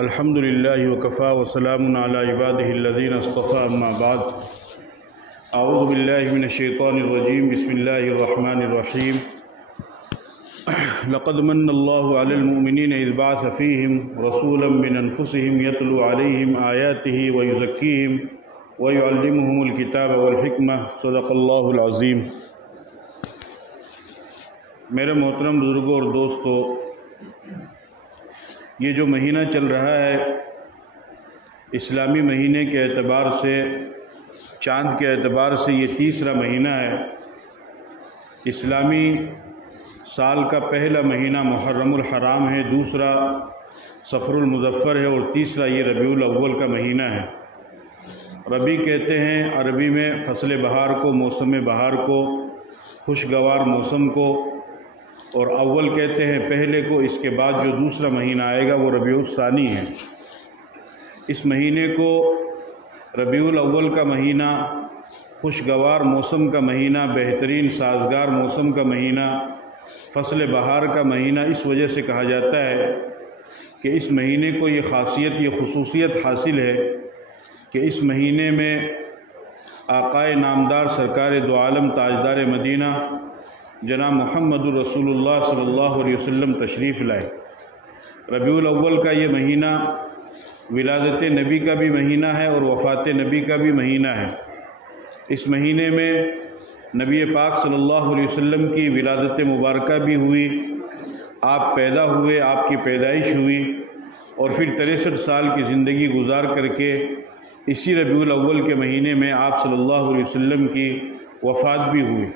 الحمد لله وكفى وسلام على عباده الذين اصطفى أما بعد أعوذ بالله من الشيطان الرجيم بسم الله الرحمن الرحيم لقد من الله على المؤمنين إذ بعث فيهم رسولا من أنفسهم يتلو عليهم آياته ويزكيهم ويعلمهم الكتاب والحكمة صدق الله العظيم۔ میرے محترم بزرگوں اور دوستو، یہ جو مہینہ چل رہا ہے اسلامی مہینے کے اعتبار سے، چاند کے اعتبار سے یہ تیسرا مہینہ ہے۔ اسلامی سال کا پہلا مہینہ محرم الحرام ہے، دوسرا صفر المظفر ہے، اور تیسرا یہ ربیع الاول کا مہینہ ہے۔ ربیع کہتے ہیں عربی میں فصل بہار کو، موسم بہار کو، خوشگوار موسم کو، اور اول کہتے ہیں پہلے کو۔ اس کے بعد جو دوسرا مہینہ آئے گا وہ ربیع الثانی ہے۔ اس مہینے کو ربیع الاول کا مہینہ، خوشگوار موسم کا مہینہ، بہترین سازگار موسم کا مہینہ، فصل بہار کا مہینہ اس وجہ سے کہا جاتا ہے کہ اس مہینے کو یہ خاصیت، یہ خصوصیت حاصل ہے کہ اس مہینے میں آقائے نامدار سرکار دو عالم تاجدار مدینہ جناب محمد رسول اللہ صلی اللہ علیہ وسلم تشریف لائے۔ ربیع الاول کا یہ مہینہ ولادت نبی کا بھی مہینہ ہے اور وفات نبی کا بھی مہینہ ہے۔ اس مہینے میں نبی پاک صلی اللہ علیہ وسلم کی ولادت مبارکہ بھی ہوئی، آپ پیدا ہوئے، آپ کی پیدائش ہوئی، اور پھر 63 سال کی زندگی گزار کر کے اسی ربیع الاول کے مہینے میں آپ صلی اللہ علیہ وسلم کی وفات بھی ہوئی۔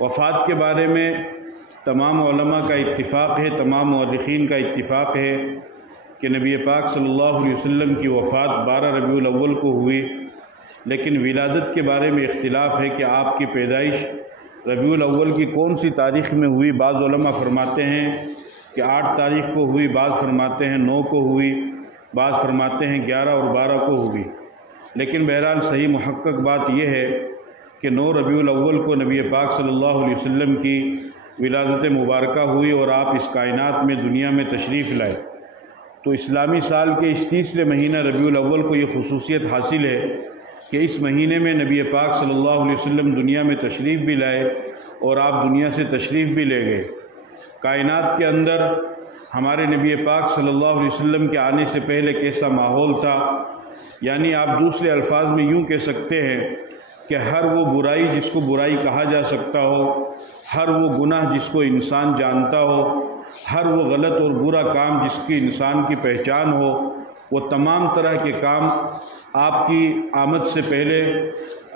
وفات کے بارے میں تمام علماء کا اتفاق ہے، تمام مورخین کا اتفاق ہے کہ نبی پاک صلی اللہ علیہ وسلم کی وفات 12 ربیع الاول کو ہوئی، لیکن ولادت کے بارے میں اختلاف ہے کہ آپ کی پیدائش ربیع الاول کی کون سی تاریخ میں ہوئی۔ بعض علماء فرماتے ہیں کہ 8 تاریخ کو ہوئی، بعض فرماتے ہیں 9 کو ہوئی، بعض فرماتے ہیں 11 اور 12 کو ہوئی، لیکن بہرحال صحیح محقق بات یہ ہے کہ 9 ربیع الاول کو نبی پاک صلی اللہ علیہ وسلم کی ولادت مبارکہ ہوئی اور آپ اس کائنات میں، دنیا میں تشریف لائے۔ تو اسلامی سال کے اس تیسرے مہینہ ربیع الاول کو یہ خصوصیت حاصل ہے کہ اس مہینے میں نبی پاک صلی اللہ علیہ وسلم دنیا میں تشریف بھی لائے اور آپ دنیا سے تشریف بھی لے گئے۔ کائنات کے اندر ہمارے نبی پاک صلی اللہ علیہ وسلم کے آنے سے پہلے کیسا ماحول تھا، یعنی آپ دوسرے الفاظ میں یوں کہہ سکتے ہیں کہ ہر وہ برائی جس کو برائی کہا جا سکتا ہو، ہر وہ گناہ جس کو انسان جانتا ہو، ہر وہ غلط اور برا کام جس کی انسان کی پہچان ہو، وہ تمام طرح کے کام آپ کی آمد سے پہلے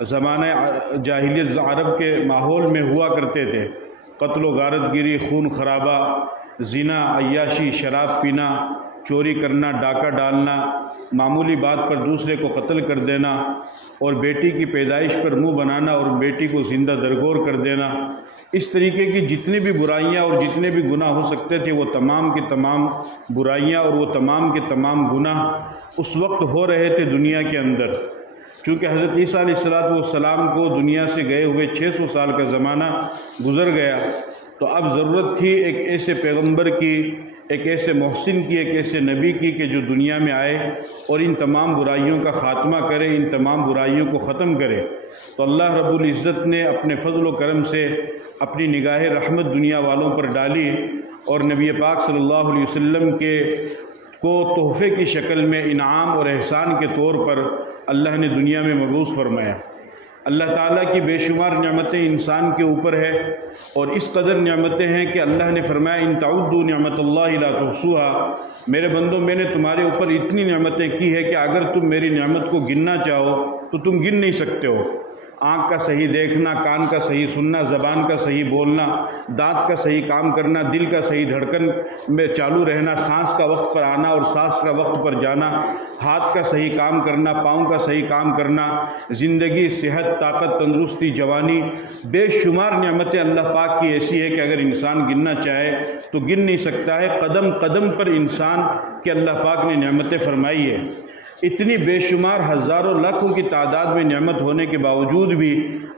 زمانہ جاہلیت عرب کے ماحول میں ہوا کرتے تھے۔ قتل و غارت گیری، خون خرابہ، زنا، عیاشی، شراب پینا، چوری کرنا، ڈاکہ ڈالنا، معمولی بات پر دوسرے کو قتل کر دینا، اور بیٹی کی پیدائش پر منہ بنانا اور بیٹی کو زندہ درگور کر دینا، اس طریقے کی جتنی بھی برائیاں اور جتنے بھی گناہ ہو سکتے تھے وہ تمام کی تمام برائیاں اور وہ تمام کے تمام گناہ اس وقت ہو رہے تھے دنیا کے اندر۔ چونکہ حضرت عیسیٰ علیہ السلام کو دنیا سے گئے ہوئے 600 سال کا زمانہ گزر گیا، تو اب ضرورت تھی ایک ایسے پیغمبر کی، ایک ایسے محسن کی، ایک ایسے نبی کی کہ جو دنیا میں آئے اور ان تمام برائیوں کا خاتمہ کرے، ان تمام برائیوں کو ختم کرے۔ تو اللہ رب العزت نے اپنے فضل و کرم سے اپنی نگاہ رحمت دنیا والوں پر ڈالی اور نبی پاک صلی اللہ علیہ وسلم کو تحفے کی شکل میں انعام اور احسان کے طور پر اللہ نے دنیا میں مبعوث فرمایا۔ اللہ تعالیٰ کی بے شمار نعمتیں انسان کے اوپر ہے، اور اس قدر نعمتیں ہیں کہ اللہ نے فرمایا ان تعدوا نعمت اللہ لا تحصوها، میرے بندو میں نے تمہارے اوپر اتنی نعمتیں کی ہے کہ اگر تم میری نعمت کو گننا چاہو تو تم گن نہیں سکتے ہو۔ آنکھ کا صحیح دیکھنا، کان کا صحیح سننا، زبان کا صحیح بولنا، دانت کا صحیح کام کرنا، دل کا صحیح دھڑکن میں چالو رہنا، سانس کا وقت پر آنا اور سانس کا وقت پر جانا، ہاتھ کا صحیح کام کرنا، پاؤں کا صحیح کام کرنا، زندگی، صحت، طاقت، تندرستی، جوانی، بے شمار نعمتیں اللہ پاک کی ایسی ہے کہ اگر انسان گننا چاہے تو گن نہیں سکتا ہے۔ قدم قدم پر انسان کے اللہ پاک نے نعمتیں فرمائی ہے۔ اتنی بے شمار ہزاروں لاکھوں کی تعداد میں نعمت ہونے کے باوجود بھی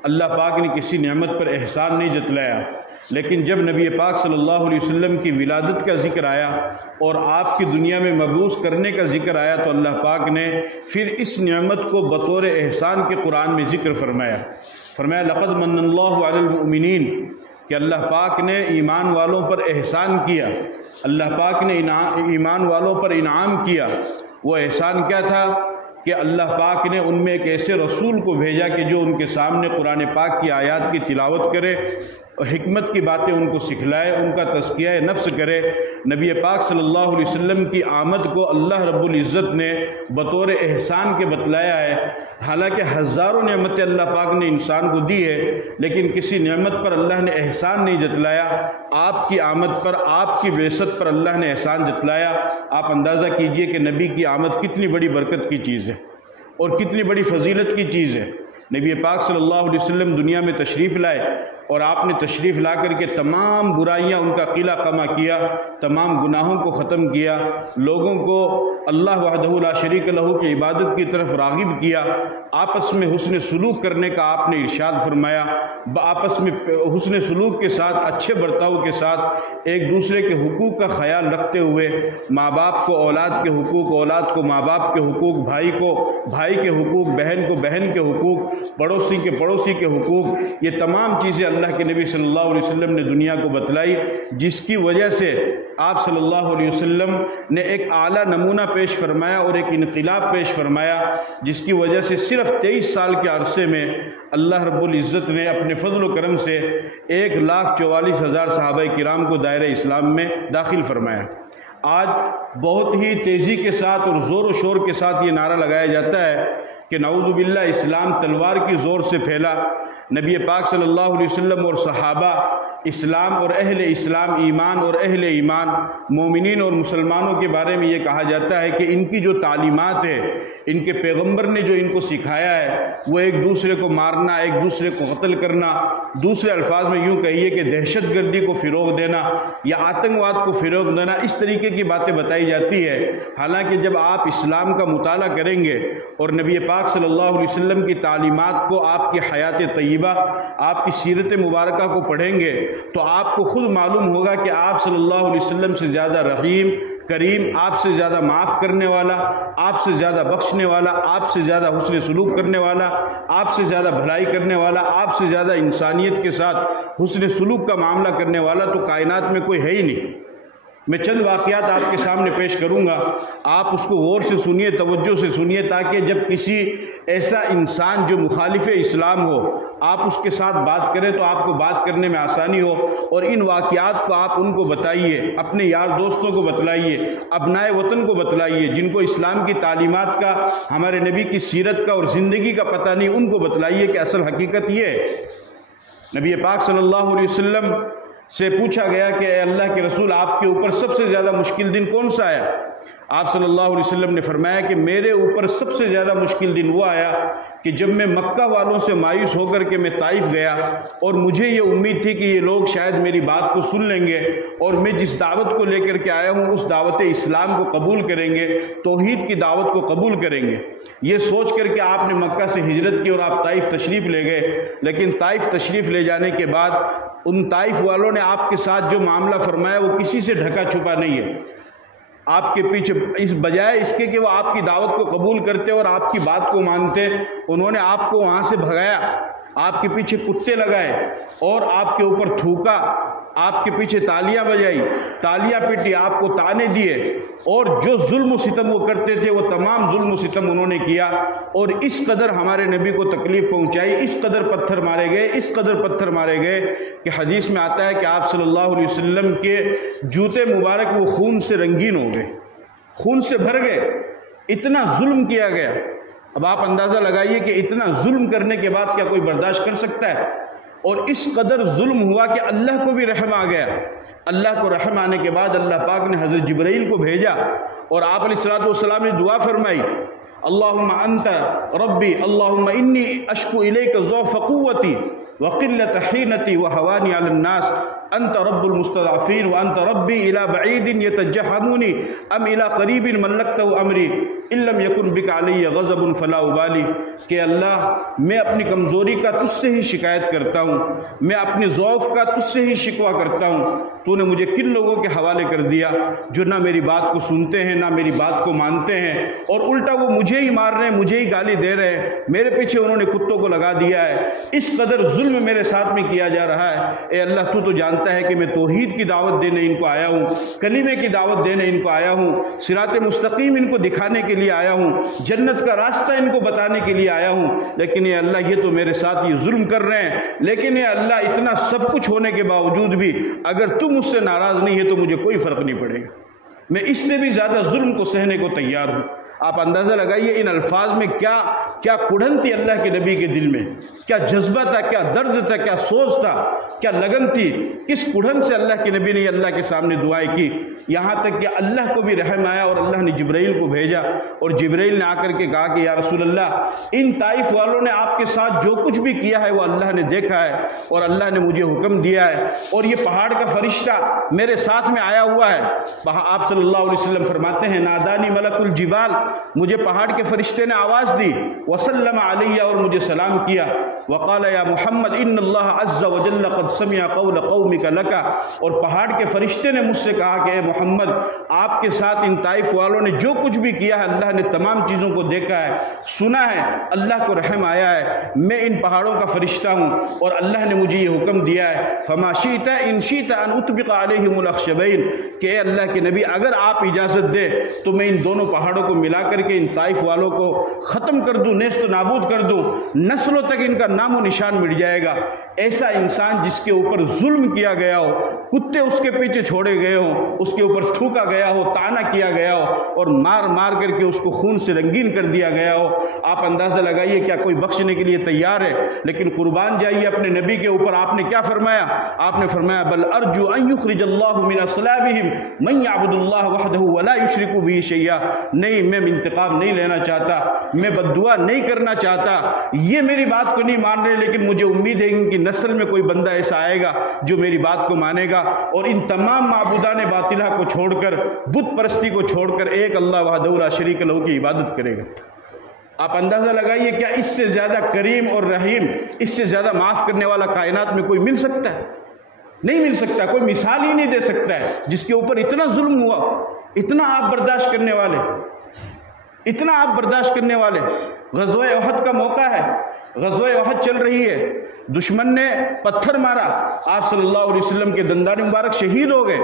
اللہ پاک نے کسی نعمت پر احسان نہیں جتلایا۔ لیکن جب نبی پاک صلی اللہ علیہ وسلم کی ولادت کا ذکر آیا اور آپ کی دنیا میں مبعوث کرنے کا ذکر آیا تو اللہ پاک نے پھر اس نعمت کو بطور احسان کے قرآن میں ذکر فرمایا لقد من اللہ علی المؤمنین، کہ اللہ پاک نے ایمان والوں پر احسان کیا، اللہ پاک نے ایمان والوں پر انعام کیا۔ وہ احسان کیا تھا کہ اللہ پاک نے ان میں ایک ایسے رسول کو بھیجا کہ جو ان کے سامنے قرآن پاک کی آیات کی تلاوت کرے، حکمت کی باتیں ان کو سکھلائے، ان کا تزکیہ نفس کرے۔ نبی پاک صلی اللہ علیہ وسلم کی آمد کو اللہ رب العزت نے بطور احسان کے بتلایا ہے۔ حالانکہ ہزاروں نعمتیں اللہ پاک نے انسان کو دی ہے، لیکن کسی نعمت پر اللہ نے احسان نہیں جتلایا۔ آپ کی آمد پر، آپ کی بعثت پر اللہ نے احسان جتلایا۔ آپ اندازہ کیجئے کہ نبی کی آمد کتنی بڑی برکت کی چیز ہے اور کتنی بڑی فضیلت کی چیز ہے۔ نبی پاک صلی اللہ علیہ وسلم دنیا میں تشریف لائے اور آپ نے تشریف لا کر کے تمام برائیاں ان کا قلع قمع کیا، تمام گناہوں کو ختم کیا، لوگوں کو اللہ وحدہ لا شریک لہ کی عبادت کی طرف راغب کیا۔ آپس میں حسن سلوک کرنے کا آپ نے ارشاد فرمایا، آپس میں حسن سلوک کے ساتھ، اچھے برتاؤ کے ساتھ ایک دوسرے کے حقوق کا خیال رکھتے ہوئے، ماں باپ کو اولاد کے حقوق، اولاد کو ماں باپ کے حقوق، بھائی کو بھائی کے حقوق، بہن کو بہن کے حقوق، پڑوسی کے پڑوسی کے حقوق، یہ تمام چیزیں اللہ کے نبی صلی اللہ علیہ وسلم نے دنیا کو بتلائی، جس کی وجہ سے آپ صلی اللہ علیہ وسلم نے ایک اعلیٰ نمونہ پیش فرمایا اور ایک انقلاب پیش فرمایا، جس کی وجہ سے صرف 23 سال کے عرصے میں اللہ رب العزت نے اپنے فضل و کرم سے 1,44,000 صحابہ کرام کو دائرہ اسلام میں داخل فرمایا۔ آج بہت ہی تیزی کے ساتھ اور زور و شور کے ساتھ یہ نعرہ لگایا جاتا ہے کہ نعوذ باللہ اسلام تلوار کی زور سے پھیلا۔ نبی پاک صلی اللہ علیہ وسلم اور صحابہ، اسلام اور اہل اسلام، ایمان اور اہل ایمان، مومنین اور مسلمانوں کے بارے میں یہ کہا جاتا ہے کہ ان کی جو تعلیمات ہے، ان کے پیغمبر نے جو ان کو سکھایا ہے، وہ ایک دوسرے کو مارنا، ایک دوسرے کو قتل کرنا، دوسرے الفاظ میں یوں کہیے کہ دہشت گردی کو فروغ دینا یا آتنکواد کو فروغ دینا، اس طریقے کی باتیں بتائی جاتی ہے۔ حالانکہ جب آپ اسلام کا مطالعہ کریں گے اور نبی پاک صلی اللہ علیہ وسلم کی تعلیمات کو، آپ کی حیات طیبہ، آپ کی سیرت مبارکہ کو پڑھیں گے تو آپ کو خود معلوم ہوگا کہ آپ صلی اللہ علیہ وسلم سے زیادہ رحیم، کریم، آپ سے زیادہ معاف کرنے والا، آپ سے زیادہ بخشنے والا، آپ سے زیادہ حسن سلوک کرنے والا، آپ سے زیادہ بھلائی کرنے والا، آپ سے زیادہ انسانیت کے ساتھ حسن سلوک کا معاملہ کرنے والا تو کائنات میں کوئی ہے ہی نہیں۔ میں چند واقعات آپ کے سامنے پیش کروں گا، آپ اس کو غور سے سنیے، توجہ سے سنیے، تاکہ جب کسی ایسا انسان جو مخالف اسلام ہو آپ اس کے ساتھ بات کریں تو آپ کو بات کرنے میں آسانی ہو، اور ان واقعات کو آپ ان کو بتائیے، اپنے یار دوستوں کو بتلائیے، ابنائے وطن کو بتلائیے، جن کو اسلام کی تعلیمات کا، ہمارے نبی کی سیرت کا اور زندگی کا پتہ نہیں، ان کو بتلائیے کہ اصل حقیقت یہ ہے۔ نبی پاک صلی اللہ علیہ وسلم سے پوچھا گیا کہ اے اللہ کے رسول، آپ کے اوپر سب سے زیادہ مشکل دن کون سا آیا؟ آپ صلی اللہ علیہ وسلم نے فرمایا کہ میرے اوپر سب سے زیادہ مشکل دن وہ آیا کہ جب میں مکہ والوں سے مایوس ہو کر کے میں طائف گیا، اور مجھے یہ امید تھی کہ یہ لوگ شاید میری بات کو سن لیں گے اور میں جس دعوت کو لے کر کے آیا ہوں اس دعوت اسلام کو قبول کریں گے، توحید کی دعوت کو قبول کریں گے۔ یہ سوچ کر کے آپ نے مکہ سے ہجرت کی اور آپ طائف تشریف لے گئے، لیکن طائف تشریف لے جانے کے بعد ان طائف والوں نے آپ کے ساتھ جو معاملہ فرمایا وہ کسی سے ڈھکا چھپا نہیں ہے۔ آپ کے پیچھے، اس بجائے اس کے کہ وہ آپ کی دعوت کو قبول کرتے اور آپ کی بات کو مانتے، انہوں نے آپ کو وہاں سے بھگایا، آپ کے پیچھے کتے لگائے اور آپ کے اوپر تھوکا، آپ کے پیچھے تالیاں بجائی، تالیاں پیٹی، آپ کو تانے دیے، اور جو ظلم و ستم وہ کرتے تھے وہ تمام ظلم و ستم انہوں نے کیا، اور اس قدر ہمارے نبی کو تکلیف پہنچائی، اس قدر پتھر مارے گئے، اس قدر پتھر مارے گئے کہ حدیث میں آتا ہے کہ آپ صلی اللہ علیہ وسلم کے جوتے مبارک وہ خون سے رنگین ہو گئے، خون سے بھر گئے، اتنا ظلم کیا گیا۔ اب آپ اندازہ لگائیے کہ اتنا ظلم کرنے کے بعد کیا کوئی برداشت کر سکتا ہے؟ اور اس قدر ظلم ہوا کہ اللہ کو بھی رحم آ گیا۔ اللہ کو رحم آنے کے بعد اللہ پاک نے حضرت جبرائیل کو بھیجا اور آپ علیہ الصلوۃ نے دعا فرمائی، اللہم انت ربی اللہم انی اشکو الیک ضعف قوتی وقلت حیلتی وہوانی علی الناس۔ انت رب المستضعفین وانت ربی الی بعید یتجہمونی ام الی قریب ملکتہ امری ان لم یکن بک علی غضب فلا ابالی، کہ اللہ میں اپنی کمزوری کا تجھ سے ہی شکایت کرتا ہوں، میں اپنے ضعف کا تجھ سے ہی شکوہ کرتا ہوں، تو نے مجھے کن لوگوں کے حوالے کر دیا جو نہ میری بات کو سنتے ہیں نہ میری بات کو مانتے ہیں، اور الٹا وہ مجھے ہی مار رہے ہیں، مجھے ہی گالی دے رہے ہیں، میرے پیچھے انہوں نے کتوں کو لگا دیا ہے، اس قدر ظلم میرے ساتھ میں کیا جا رہا ہے۔ اے اللہ تو جانتا ہے کہ میں توحید کی دعوت دینے ان کو آیا ہوں، کلمے کی دعوت دینے ان کو آیا ہوں، صراط مستقیم ان کو دکھانے کے لیے آیا ہوں، جنت کا راستہ ان کو بتانے کے لیے آیا ہوں، لیکن اے اللہ یہ تو میرے ساتھ یہ ظلم کر رہے ہیں، لیکن اے اللہ اتنا سب کچھ ہونے کے باوجود بھی اگر تم مجھ سے ناراض نہیں ہے تو مجھے کوئی فرق نہیں پڑے گا، میں اس سے بھی زیادہ ظلم کو سہنے کو تیار ہوں۔ آپ اندازہ لگائیے ان الفاظ میں کیا کڑھن تھی اللہ کے نبی کے دل میں، کیا جذبہ تھا، کیا درد تھا، کیا سوچ تھا، کیا لگن تھی، کس کڑھن سے اللہ کے نبی نے اللہ کے سامنے دعائیں کی، یہاں تک کہ اللہ کو بھی رحم آیا اور اللہ نے جبرائیل کو بھیجا، اور جبرائیل نے آ کر کے کہا کہ یا رسول اللہ ان طائف والوں نے آپ کے ساتھ جو کچھ بھی کیا ہے وہ اللہ نے دیکھا ہے اور اللہ نے مجھے حکم دیا ہے، اور یہ پہاڑ کا فرشتہ میرے ساتھ میں آیا ہوا ہے۔ آپ صلی اللہ علیہ وسلم فرماتے ہیں نادانی ملک الجبال، مجھے پہاڑ کے فرشتے نے آواز دی، وسلم علیہ، اور مجھے سلام کیا، وقال یا محمد ان اللہ عز وجل قد سمع قول قومک لک، اور پہاڑ کے فرشتے نے مجھ سے کہا کہ اے محمد آپ کے ساتھ ان طائف والوں نے جو کچھ بھی کیا ہے اللہ نے تمام چیزوں کو دیکھا ہے، سنا ہے، اللہ کو رحم آیا ہے، میں ان پہاڑوں کا فرشتہ ہوں اور اللہ نے مجھے یہ حکم دیا ہے، فما شئت ان شئت ان اطبق علیہم الاخشبین، کہ اے اللہ کے نبی اگر آپ اجازت دے تو میں ان دونوں پہاڑوں کو ملا کر کے ان طائف والوں کو ختم کر دوں، نیست و نابود کر دوں، نسلوں تک ان کا نام و نشان مٹ جائے گا۔ ایسا انسان جس کے اوپر ظلم کیا گیا ہو، کتے اس کے پیچھے چھوڑے گئے ہوں، اس کے اوپر تھوکا گیا ہو، طعنہ کیا گیا ہو اور مار مار کر کے اس کو خون سے رنگین کر دیا گیا ہو، آپ اندازہ لگائیے کیا کوئی بخشنے کے لیے تیار ہے؟ لیکن قربان جائیے اپنے نبی کے اوپر، آپ نے کیا فرمایا؟ آپ نے فرمایا بل ارجو ان یخرج اللہ من اصلابہم من یعبد اللہ وحدہ ولا یشرک بہ شیئا، نہیں میں انتقام نہیں لینا چاہتا، میں بد دعا نہیں کرنا چاہتا، یہ میری بات کو نہیں مان رہے، لیکن مجھے امید ہے ان کی نسل میں کوئی بندہ ایسا آئے گا جو میری بات کو مانے گا اور ان تمام معبودان باطلہ کو چھوڑ کر، بت پرستی کو چھوڑ کر ایک اللہ وحدہ لا شریک لہ کی عبادت کرے گا۔ آپ اندازہ لگائیے کیا اس سے زیادہ کریم اور رحیم، اس سے زیادہ معاف کرنے والا کائنات میں کوئی مل سکتا ہے؟ نہیں مل سکتا، کوئی مثال ہی نہیں دے سکتا ہے جس کے اوپر اتنا ظلم ہوا، اتنا آپ برداشت کرنے والے، اتنا آپ برداشت کرنے والے۔ غزوہ احد کا موقع ہے، غزوہ احد چل رہی ہے، دشمن نے پتھر مارا، آپ صلی اللہ علیہ وسلم کے دندان مبارک شہید ہو گئے،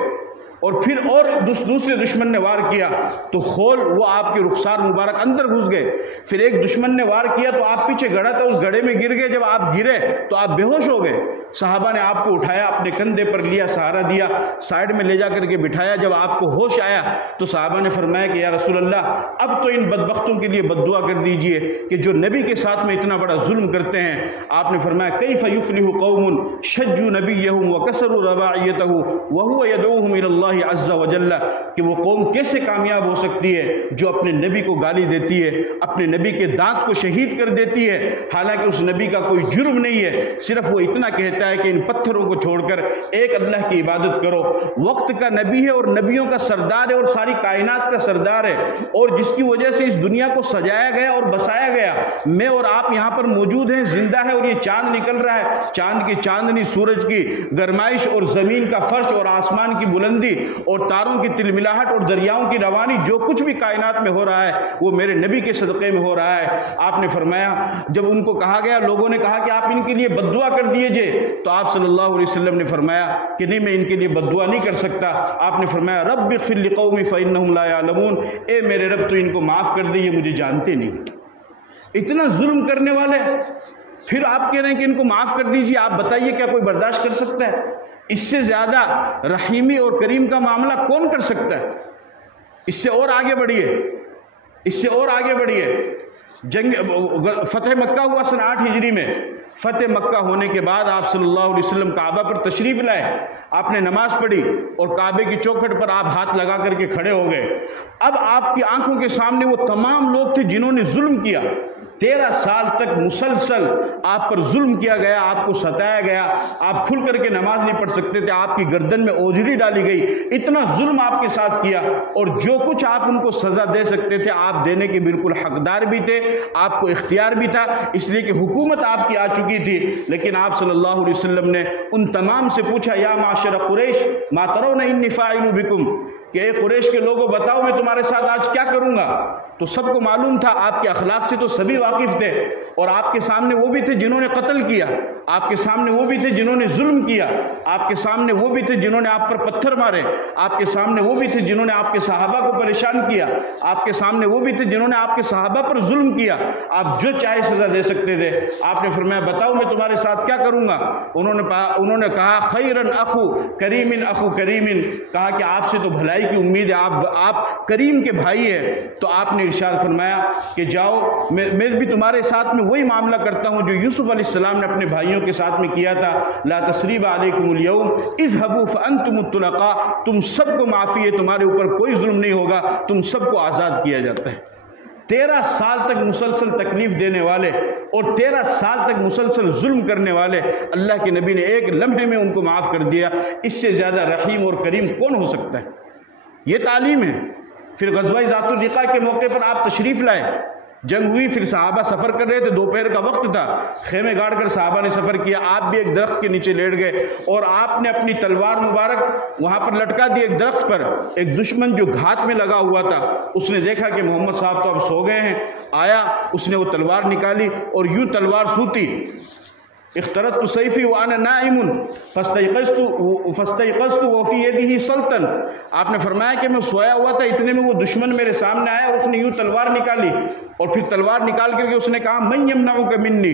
اور پھر اور دوسرے دشمن نے وار کیا تو خول وہ آپ کے رخسار مبارک اندر گھس گئے، پھر ایک دشمن نے وار کیا تو آپ پیچھے گڑھا تھا، اس گڑھے میں گر گئے، جب آپ گرے تو آپ بے ہوش ہو گئے، صحابہ نے آپ کو اٹھایا، اپنے کندھے پر لیا، سہارا دیا، سائیڈ میں لے جا کر کے بٹھایا، جب آپ کو ہوش آیا تو صحابہ نے فرمایا کہ یا رسول اللہ اب تو ان بدبختوں کے لیے بد دعا کر دیجئے کہ جو نبی کے ساتھ میں اتنا بڑا ظلم کرتے ہیں۔ آپ نے فرمایا کیف یفلح قوم شجوا نبیہم وکسروا رباعیتہ وہو یدعوہم الی اللہ عز وجل، کہ وہ قوم کیسے کامیاب ہو سکتی ہے جو اپنے نبی کو گالی دیتی ہے، اپنے نبی کے دانت کو شہید کر دیتی ہے، حالانکہ اس نبی کا کوئی جرم نہیں ہے، صرف وہ اتنا کہتا ہے کہ ان پتھروں کو چھوڑ کر ایک اللہ کی عبادت کرو۔ وقت کا نبی ہے اور نبیوں کا سردار ہے اور ساری کائنات کا سردار ہے، اور جس کی وجہ سے اس دنیا کو سجایا گیا اور بسایا گیا، میں اور آپ یہاں پر موجود ہیں، زندہ ہے، اور یہ چاند نکل رہا ہے، چاند کی چاندنی، سورج کی گرمائش اور زمین کا فرش اور آسمان کی بلندی اور تاروں کی تلملاہٹ اور دریاؤں کی روانی، جو کچھ بھی کائنات میں ہو رہا ہے وہ میرے نبی کے صدقے میں ہو رہا ہے۔ آپ نے فرمایا جب ان کو کہا گیا، لوگوں نے کہا کہ آپ ان کے لیے بد دعا کر دیجئے، تو آپ صلی اللہ علیہ وسلم نے فرمایا کہ نہیں میں ان کے لیے بد دعا نہیں کر سکتا۔ آپ نے فرمایا رب اغفر لقومی فإنہم لا یعلمون، اے میرے رب تو ان کو معاف کر دے، یہ مجھے جانتے نہیں۔ اتنا ظلم کرنے والے، پھر آپ کہہ رہے ہیں کہ ان کو معاف کر دیجئے، آپ بتائیے کیا کوئی برداشت کر سکتا ہے؟ اس سے زیادہ رحیمی اور کریم کا معاملہ کون کر سکتا ہے؟ اس سے اور آگے بڑھیے، اس سے اور آگے بڑھیے۔ فتح مکہ ہوا سن 8 ہجری میں، فتح مکہ ہونے کے بعد آپ صلی اللہ علیہ وسلم کعبہ پر تشریف لائے، آپ نے نماز پڑھی اور کعبے کی چوکھٹ پر آپ ہاتھ لگا کر کے کھڑے ہو گئے۔ اب آپ کی آنکھوں کے سامنے وہ تمام لوگ تھے جنہوں نے ظلم کیا، 13 سال تک مسلسل آپ پر ظلم کیا گیا، آپ کو ستایا گیا، آپ کھل کر کے نماز نہیں پڑھ سکتے تھے، آپ کی گردن میں اوجری ڈالی گئی، اتنا ظلم آپ کے ساتھ کیا، اور جو کچھ آپ ان کو سزا دے سکتے تھے آپ دینے کے بالکل حقدار بھی تھے، آپ کو اختیار بھی تھا، اس لیے کہ حکومت آپ کی آ چکی تھی۔ لیکن آپ صلی اللہ علیہ وسلم نے ان تمام سے پوچھا، یا معاشر قریش ما ترون انی فاعل بکم، کہ اے قریش کے لوگوں بتاؤ میں تمہارے ساتھ آج کیا کروں گا؟ تو سب کو معلوم تھا، آپ کے اخلاق سے تو سبھی واقف تھے، اور آپ کے سامنے وہ بھی تھے جنہوں نے قتل کیا، آپ کے سامنے وہ بھی تھے جنہوں نے ظلم کیا، آپ کے سامنے وہ بھی تھے جنہوں نے آپ پر پتھر مارے، آپ کے سامنے وہ بھی تھے جنہوں نے آپ کے صحابہ کو پریشان کیا، آپ کے سامنے وہ بھی تھے جنہوں نے آپ کے صحابہ پر ظلم کیا، آپ جو چاہے سزا دے سکتے تھے۔ آپ نے فرمایا بتاؤ میں تمہارے ساتھ کیا کروں گا؟ انہوں نے کہا خیرن اخو کریمن اخو کریمن، کہا کہ آپ سے تو بھلائی کی امید ہے، آپ کریم کے بھائی ہیں۔ تو آپ نے ارشاد فرمایا کہ جاؤ میں بھی تمہارے ساتھ میں وہی معاملہ کرتا ہوں جو یوسف علیہ السلام نے اپنے بھائیوں کے ساتھ میں کیا تھا، لا تثریب علیکم اليوم اذهبوا فانتم الطلقاء، تم سب کو معافی ہے، تمہارے اوپر کوئی ظلم نہیں ہوگا، تم سب کو آزاد کیا جاتا ہے۔ 13 سال تک مسلسل تکلیف دینے والے اور 13 سال تک مسلسل ظلم کرنے والے اللہ کے نبی نے ایک لمحے میں ان کو معاف کر دیا۔ اس سے زیادہ رحیم اور کریم کون ہو سکتا ہے؟ یہ تعلیم ہے۔ پھر غزوہ ذات الرقاع کے موقع پر آپ تشریف لائے، جنگ ہوئی، پھر صحابہ سفر کر رہے تھے، دوپہر کا وقت تھا، خیمے گاڑ کر صحابہ نے سفر کیا، آپ بھی ایک درخت کے نیچے لیٹ گئے اور آپ نے اپنی تلوار مبارک وہاں پر لٹکا دی ایک درخت پر۔ ایک دشمن جو گھات میں لگا ہوا تھا، اس نے دیکھا کہ محمد صاحب تو اب سو گئے ہیں، آیا، اس نے وہ تلوار نکالی اور یوں تلوار سوتی، اخترت سیفی وانا نائم فاستيقظت وفي يده سلطن، آپ نے فرمایا کہ میں سویا ہوا تھا، اتنے میں وہ دشمن میرے سامنے آیا اور اس نے یوں تلوار نکالی، اور پھر تلوار نکال کر کے اس نے کہا من يمنعك مني،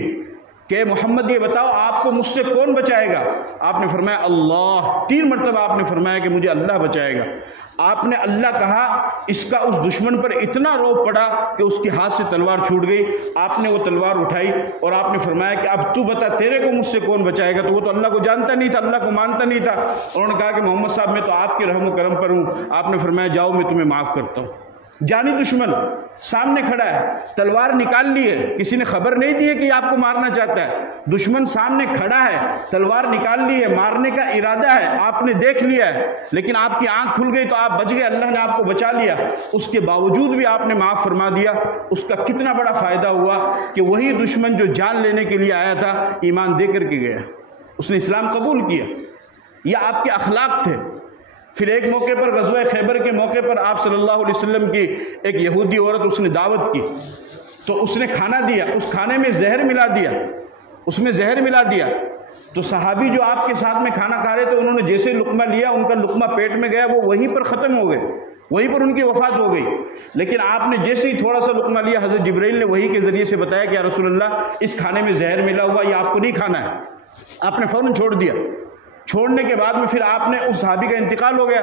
کہ محمد یہ بتاؤ آپ کو مجھ سے کون بچائے گا؟ آپ نے فرمایا اللہ، 3 مرتبہ آپ نے فرمایا کہ مجھے اللہ بچائے گا۔ آپ نے اللہ کہا، اس کا اس دشمن پر اتنا روب پڑا کہ اس کے ہاتھ سے تلوار چھوٹ گئی۔ آپ نے وہ تلوار اٹھائی اور آپ نے فرمایا کہ اب تو بتا تیرے کو مجھ سے کون بچائے گا؟ تو وہ تو اللہ کو جانتا نہیں تھا، اللہ کو مانتا نہیں تھا۔ انہوں نے کہا کہ محمد صاحب میں تو آپ کے رحم و کرم پر ہوں۔ آپ نے فرمایا جاؤ میں تمہیں معاف کرتا ہوں۔ جانی دشمن سامنے کھڑا ہے، تلوار نکال لی ہے، کسی نے خبر نہیں دی ہے کہ آپ کو مارنا چاہتا ہے، دشمن سامنے کھڑا ہے، تلوار نکال لی ہے، مارنے کا ارادہ ہے، آپ نے دیکھ لیا ہے، لیکن آپ کی آنکھ کھل گئی تو آپ بچ گئے، اللہ نے آپ کو بچا لیا، اس کے باوجود بھی آپ نے معاف فرما دیا۔ اس کا کتنا بڑا فائدہ ہوا کہ وہی دشمن جو جان لینے کے لیے آیا تھا ایمان دے کر کے گیا، اس نے اسلام قبول کیا۔ یہ آپ کے اخلاق تھے۔ پھر ایک موقع پر غزوہ خیبر کے موقع پر آپ صلی اللہ علیہ وسلم کی ایک یہودی عورت، اس نے دعوت کی تو اس نے کھانا دیا، اس کھانے میں زہر ملا دیا، اس میں زہر ملا دیا، تو صحابی جو آپ کے ساتھ میں کھانا کھا رہے تھے انہوں نے جیسے لقمہ لیا، ان کا لقمہ پیٹ میں گیا، وہ وہیں پر ختم ہو گئے، وہیں پر ان کی وفات ہو گئی۔ لیکن آپ نے جیسے ہی تھوڑا سا لقمہ لیا، حضرت جبرائیل نے وحی کے ذریعے سے بتایا کہ یا رسول اللہ اس کھانے میں زہر ملا ہوا، یہ آپ کو نہیں کھانا ہے۔ آپ نے فوراً چھوڑ دیا۔ چھوڑنے کے بعد میں پھر آپ نے، اس صحابی کا انتقال ہو گیا،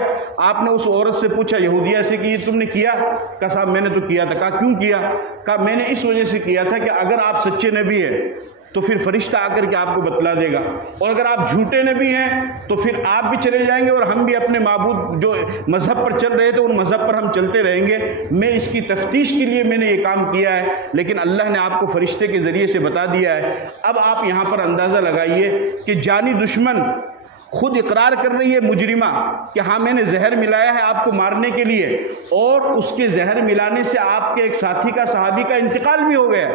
آپ نے اس عورت سے پوچھا یہودیہ سے کہ یہ تم نے کیا؟ کہا صاحب میں نے تو کیا تھا۔ کہا کیوں کیا؟ کہا میں نے اس وجہ سے کیا تھا کہ اگر آپ سچے نبی ہیں تو پھر فرشتہ آ کر کے آپ کو بتلا دے گا، اور اگر آپ جھوٹے نبی ہیں تو پھر آپ بھی چلے جائیں گے اور ہم بھی اپنے معبود جو مذہب پر چل رہے تھے ان مذہب پر ہم چلتے رہیں گے۔ میں اس کی تفتیش کے لیے میں نے یہ کام کیا ہے، لیکن اللہ نے آپ کو فرشتے کے ذریعے سے بتا دیا ہے۔ اب آپ یہاں پر اندازہ لگائیے کہ جانی دشمن خود اقرار کر رہی ہے مجرمہ کہ ہاں میں نے زہر ملایا ہے آپ کو مارنے کے لیے، اور اس کے زہر ملانے سے آپ کے ایک ساتھی کا، صحابی کا انتقال بھی ہو گیا،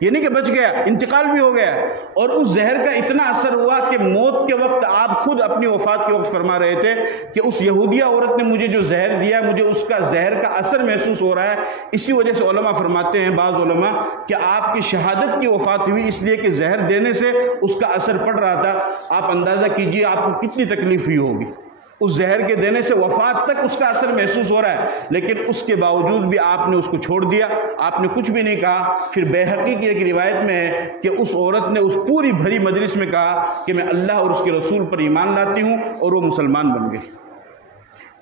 یہ نہیں کہ بچ گیا، انتقال بھی ہو گیا، اور اس زہر کا اتنا اثر ہوا کہ موت کے وقت آپ خود اپنی وفات کے وقت فرما رہے تھے کہ اس یہودیہ عورت نے مجھے جو زہر دیا مجھے اس کا زہر کا اثر محسوس ہو رہا ہے۔ اسی وجہ سے علماء فرماتے ہیں، بعض علماء، کہ آپ کی شہادت کی وفات ہوئی اس لیے کہ زہر دینے سے اس کا اثر پڑ رہا تھا۔ آپ اندازہ کیجئے آپ کو کتنی تکلیف ہوئی ہوگی، اس زہر کے دینے سے وفات تک اس کا اثر محسوس ہو رہا ہے، لیکن اس کے باوجود بھی آپ نے اس کو چھوڑ دیا، آپ نے کچھ بھی نہیں کہا۔ پھر بیہقی کی ایک روایت میں ہے کہ اس عورت نے اس پوری بھری مجلس میں کہا کہ میں اللہ اور اس کے رسول پر ایمان لاتی ہوں، اور وہ مسلمان بن گئی۔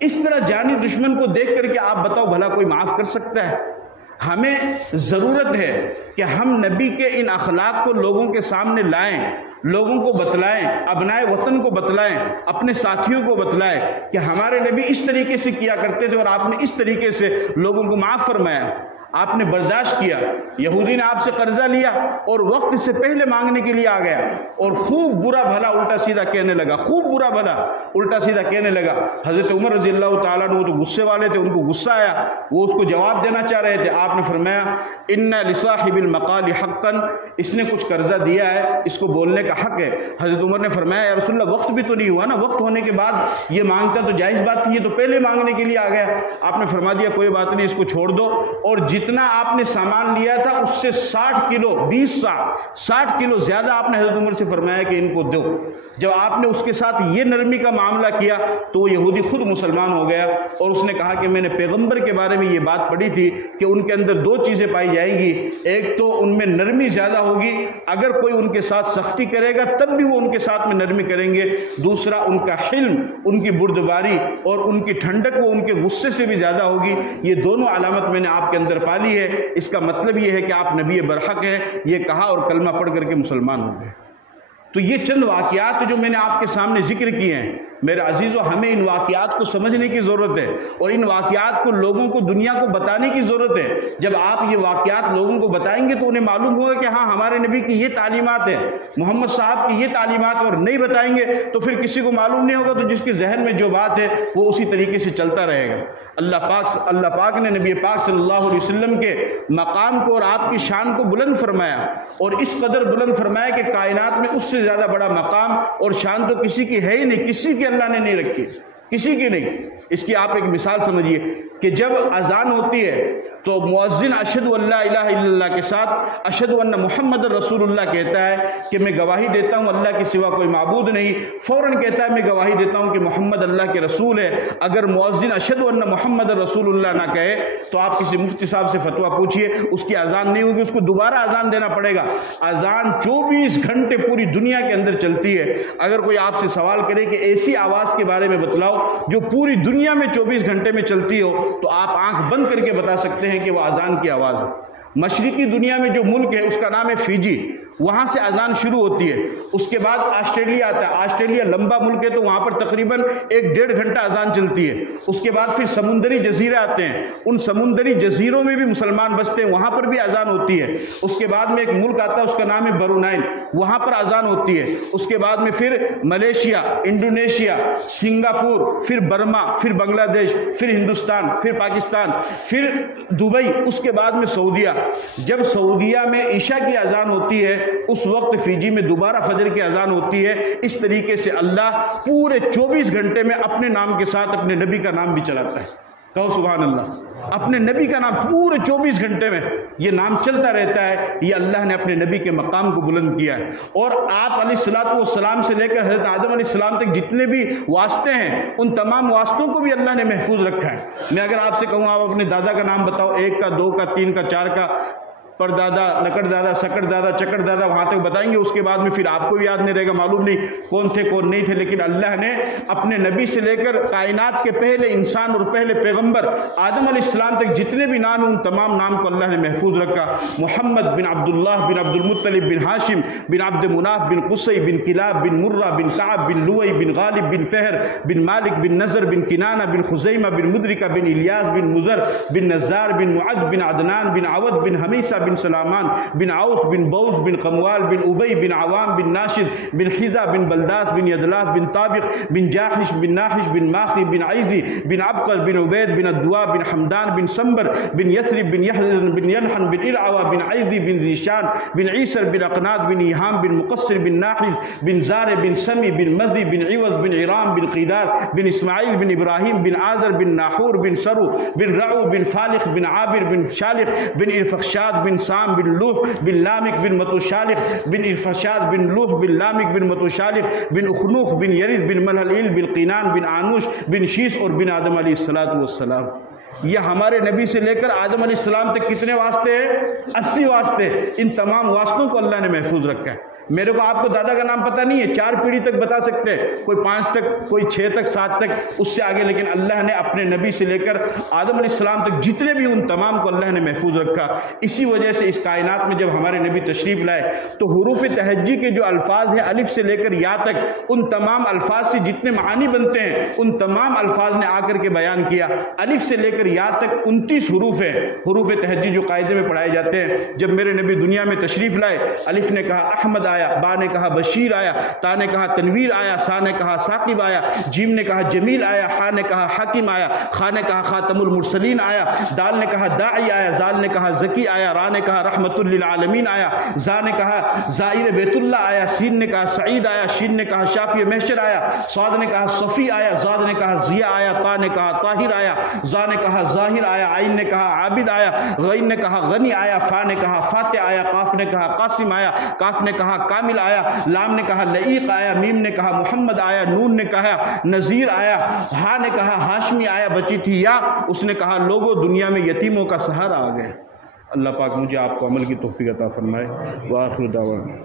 اس طرح جانی دشمن کو دیکھ کر کے آپ بتاؤ بھلا کوئی معاف کر سکتا ہے؟ ہمیں ضرورت ہے کہ ہم نبی کے ان اخلاق کو لوگوں کے سامنے لائیں، لوگوں کو بتلائیں، ابنائے وطن کو بتلائیں، اپنے ساتھیوں کو بتلائیں کہ ہمارے نبی اس طریقے سے کیا کرتے تھے اور آپ نے اس طریقے سے لوگوں کو معاف فرمایا۔ آپ نے برداشت کیا. یہودی نے آپ سے قرضہ لیا اور وقت سے پہلے مانگنے کے لیے آ گیا اور خوب برا بھلا الٹا سیدھا کہنے لگا, خوب برا بھلا الٹا سیدھا کہنے لگا. حضرت عمر رضی اللہ تعالیٰ عنہ تو غصے والے تھے, ان کو غصہ آیا, وہ اس کو جواب دینا چاہ رہے تھے. آپ نے فرمایا ان لصاحب المقال حقا, اس نے کچھ قرضہ دیا ہے, اس کو بولنے کا حق ہے. حضرت عمر نے فرمایا یا رسول اللہ وقت بھی تو نہیں ہوا نا, وقت ہونے کے بعد یہ مانگتا تو جائز بات تھی, یہ تو پہلے مانگنے کے لیے آ گیا. آپ نے فرما دیا کوئی بات نہیں, اس کو چھوڑ دو, اور جتنا آپ نے سامان لیا تھا اس سے 60 کلو 60 کلو زیادہ آپ نے حضرت عمر سے فرمایا کہ ان کو دو. جب آپ نے اس کے ساتھ یہ نرمی کا معاملہ کیا تو وہ یہودی خود مسلمان ہو گیا اور اس نے کہا کہ میں نے پیغمبر کے بارے میں یہ بات پڑھی تھی کہ ان کے اندر 2 چیزیں پائی جائیں گی, ایک تو ان میں نرمی زیادہ ہوگی, اگر کوئی ان کے ساتھ سختی کرے گا تب بھی وہ ان کے ساتھ میں نرمی کریں گے, دوسرا ان کا حلم, ان کی بردباری اور ان کی ٹھنڈک وہ ان کے غصے سے بھی زیادہ ہوگی. یہ دونوں علامت میں نے آپ کے اندر پالی ہے. اس کا مطلب یہ ہے کہ آپ نبی برحق ہیں, یہ کہا اور کلمہ پڑھ کر کے مسلمان ہو گئے. تو یہ چند واقعات جو میں نے آپ کے سامنے ذکر کیے ہیں میرے عزیزو, ہمیں ان واقعات کو سمجھنے کی ضرورت ہے اور ان واقعات کو لوگوں کو, دنیا کو بتانے کی ضرورت ہے. جب آپ یہ واقعات لوگوں کو بتائیں گے تو انہیں معلوم ہوگا کہ ہاں ہمارے نبی کی یہ تعلیمات ہے, محمد صاحب کی یہ تعلیمات, اور نہیں بتائیں گے تو پھر کسی کو معلوم نہیں ہوگا, تو جس کے ذہن میں جو بات ہے وہ اسی طریقے سے چلتا رہے گا. اللہ پاک نے نبی پاک صلی اللہ علیہ وسلم کے مقام کو اور آپ کی شان کو بلند فرمایا, اور اس قدر بلند فرمایا کہ کائنات میں اس سے زیادہ بڑا مقام اور شان تو کسی کی ہے ہی نہیں, کسی کی اللہ نے نہیں رکھی, کسی کی نہیں. اس کی آپ ایک مثال سمجھیے کہ جب اذان ہوتی ہے تو مؤذن اشہد ان لا الہ الا اللہ کے ساتھ اشہد ان محمد رسول اللہ کہتا ہے کہ میں گواہی دیتا ہوں اللہ کے سوا کوئی معبود نہیں, فوراً کہتا ہے میں گواہی دیتا ہوں کہ محمد اللہ کے رسول ہے. اگر مؤذن اشہد ان محمد رسول اللہ نہ کہے تو آپ کسی مفتی صاحب سے فتویٰ پوچھیے, اس کی اذان نہیں ہوگی, اس کو دوبارہ اذان دینا پڑے گا. اذان 24 گھنٹے پوری دنیا کے اندر چلتی ہے. اگر کوئی آپ سے سوال کرے کہ ایسی آواز کے بارے میں بتلاؤ جو پوری دنیا میں 24 گھنٹے میں چلتی ہو, تو آپ آنکھ بند کر کے بتا سکتے ہیں کہ وہ اذان کی آواز ہے. مشرقی دنیا میں جو ملک ہے اس کا نام ہے فیجی, وہاں سے اذان شروع ہوتی ہے. اس کے بعد آسٹریلیا آتا ہے, آسٹریلیا لمبا ملک ہے تو وہاں پر تقریباً 1-1.5 گھنٹہ اذان چلتی ہے. اس کے بعد پھر سمندری جزیرے آتے ہیں, ان سمندری جزیروں میں بھی مسلمان بستے ہیں, وہاں پر بھی اذان ہوتی ہے. اس کے بعد میں ایک ملک آتا ہے اس کا نام ہے برونائی, وہاں پر اذان ہوتی ہے. اس کے بعد میں پھر ملیشیا, انڈونیشیا, سنگاپور, پھر برما, پھر بنگلہ دیش, پھر ہندوستان, پھر پاکستان, پھر دبئی, اس کے بعد میں سعودیہ. جب سعودیہ میں عشاء کی اذان ہوتی ہے اس وقت فیجی میں دوبارہ فجر کی اذان ہوتی ہے. اس طریقے سے اللہ پورے 24 گھنٹے میں اپنے نام کے ساتھ اپنے نبی کا نام بھی چلاتا ہے. کہو سبحان اللہ. اپنے نبی کا نام پورے 24 گھنٹے میں یہ نام چلتا رہتا ہے. یہ اللہ نے اپنے نبی کے مقام کو بلند کیا ہے. اور آپ علیہ الصلوۃ والسلام سے لے کر حضرت آدم علیہ السلام تک جتنے بھی واسطے ہیں ان تمام واسطوں کو بھی اللہ نے محفوظ رکھا ہے. میں اگر آپ سے کہوں آپ اپنے دادا کا نام بتاؤ, 1 کا 2 کا 3 کا 4 کا, پر دادا, لکڑ دادا, سکڑ دادا, چکر دادا, وہاں تک بتائیں گے. اس کے بعد میں پھر آپ کو بھی یاد نہیں رہے گا, معلوم نہیں کون تھے کون نہیں تھے. لیکن اللہ نے اپنے نبی سے لے کر کائنات کے پہلے انسان اور پہلے پیغمبر آدم علیہ السلام تک جتنے بھی نام ہیں ان تمام نام کو اللہ نے محفوظ رکھا. محمد بن عبداللہ بن عبد المطلب بن ہاشم بن عبد مناف بن قصی بن کلاب بن مرہ بن کعب بن لوئی بن غالب بن فہر بن مالک بن نضر بن کنانہ بن خزیمہ بن مدرکہ بن الیاس بن مزر بن نزار بن معد بن عدنان بن عود بن حمیسہ بن سلامان بن عوس بن بوس بن قموال بن ابی بن عوام بن ناشد بن حزا بن بلداس بن یدلاف بن طابق بن جاحش بن ناحش بن ماخی بن عیزی بن عبقر بن عبید بن الدوا بن حمدان بن سمبر بن یثرب بن یحزن بن ینحن بن العوا بن عیزی بن ذیشان بن عیسر بن اقناد بن ایہام بن مقصر بن ناحش بن زار بن سمی بن مزی بن عوض بن عرام بن قیدار بن اسماعیل بن ابراہیم بن آزر بن ناحور بن سرو بن رعو بن فالق بن عابر بن شالق بن ارفخشاد بن سام بن لوح بن لامک بن متوشالق بن ارفشاد بن لوح بن لامک بن متوشالق بن اخنوخ بن یرید بن ملحل بن قینان بن آنوش بن شیس اور بن آدم علیہ السلام. یہ ہمارے نبی سے لے کر آدم علیہ السلام تک کتنے واسطے ہیں؟ 80 واسطے. ان تمام واسطوں کو اللہ نے محفوظ رکھا ہے. میرے کو آپ کو دادا کا نام پتہ نہیں ہے، 4 پیڑھی تک بتا سکتے ہیں، کوئی 5 تک، کوئی 6 تک، 7 تک، اس سے آگے، لیکن اللہ نے اپنے نبی سے لے کر آدم علیہ السلام تک جتنے بھی، ان تمام کو اللہ نے محفوظ رکھا۔ اسی وجہ سے اس کائنات میں جب ہمارے نبی تشریف لائے تو حروف تہجی کے جو الفاظ ہیں الف سے لے کر یا تک، ان تمام الفاظ سے جتنے معانی بنتے ہیں ان تمام الفاظ نے آ کر کے بیان کیا۔ الف سے لے کر یا تک 29 حروف ہیں، حروف تہجی جو قاعدے میں پڑھائے جاتے ہیں۔ جب میرے نبی دنیا میں تشریف لائے، الف نے کہا احمد آیا، با نے کہا بشیر آیا، تا نے کہا تنویر آیا، سا نے کہا ثاقب آیا، جیم نے کہا جمیل آیا، حا نے کہا حاکم آیا، خا نے کہا خاتم المرسلین آیا، دال نے کہا داعی آیا، زال نے کہا زکی آیا، را نے کہا رحمت للعالمین آیا، زا نے کہا زائر بیت اللہ آیا، سین نے کہا سعید آیا، شین نے کہا شافی محشر آیا، صاد نے کہا صفی آیا، زاد نے کہا ضیاء آیا، تا نے کہا طاہر آیا، زا نے کہا ظاہر آیا، عین نے کہا عابد آیا، غین نے کہا غنی آیا، فا نے کہا فاتح آیا، قاف نے کہا قاسم آیا، کاف نے کہا کامل آیا، لام نے کہا لعیق آیا، میم نے کہا محمد آیا، نون نے کہا نذیر آیا، ہا نے کہا ہاشمی آیا، بچی تھی یا، اس نے کہا لوگوں دنیا میں یتیموں کا سہارا آ گئے۔ اللہ پاک مجھے آپ کو عمل کی توفیق عطا فرمائے۔ وآخر دعوانا